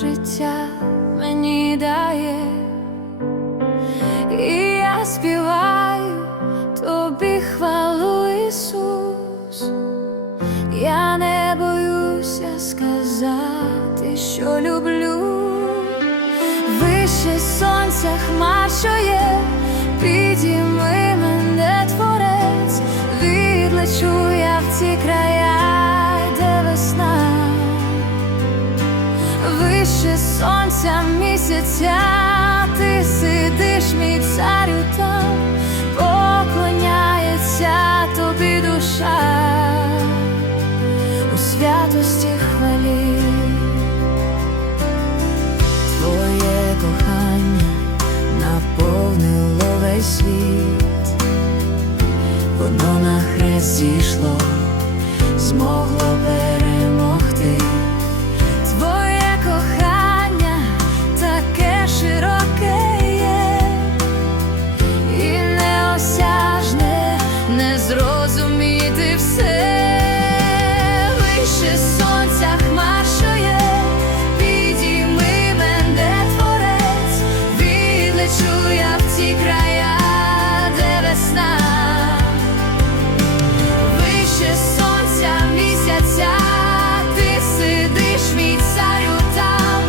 життя мені дає, і я співаю тобі хвалу, Ісус. Я не боюся сказати, що люблю. Вище сонця хмар, що є, підійми мене творець, відлечу я в ті края, вище сонця місяця, ти сидиш, мій царю там, поклоняється тобі душа. У святості хвалі. Твоє кохання наповнило весь світ, воно на хрест зійшло, змогло все. Вище сонця хмар, що є, підійми мене творець, відлечу в ті края, де. Вище сонця місяця, ти сидиш, мій царю там,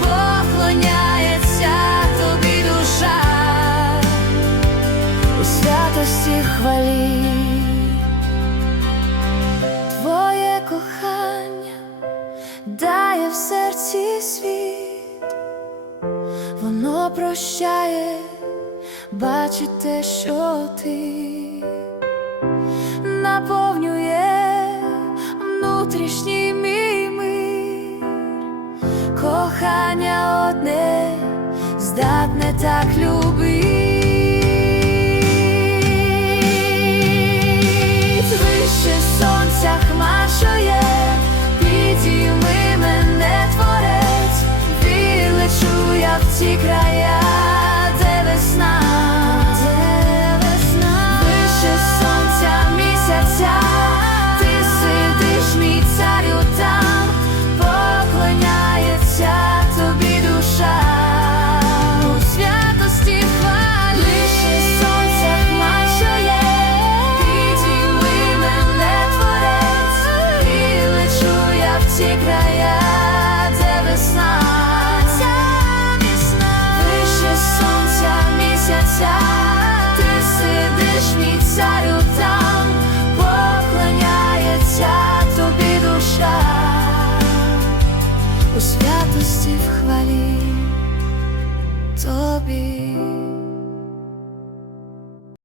поклоняється тобі душа у святості хвалі. Прощає, бачить те, що ти наповнює внутрішній мій мир, кохання одне здатне так любить. Святості в хвалі тобі.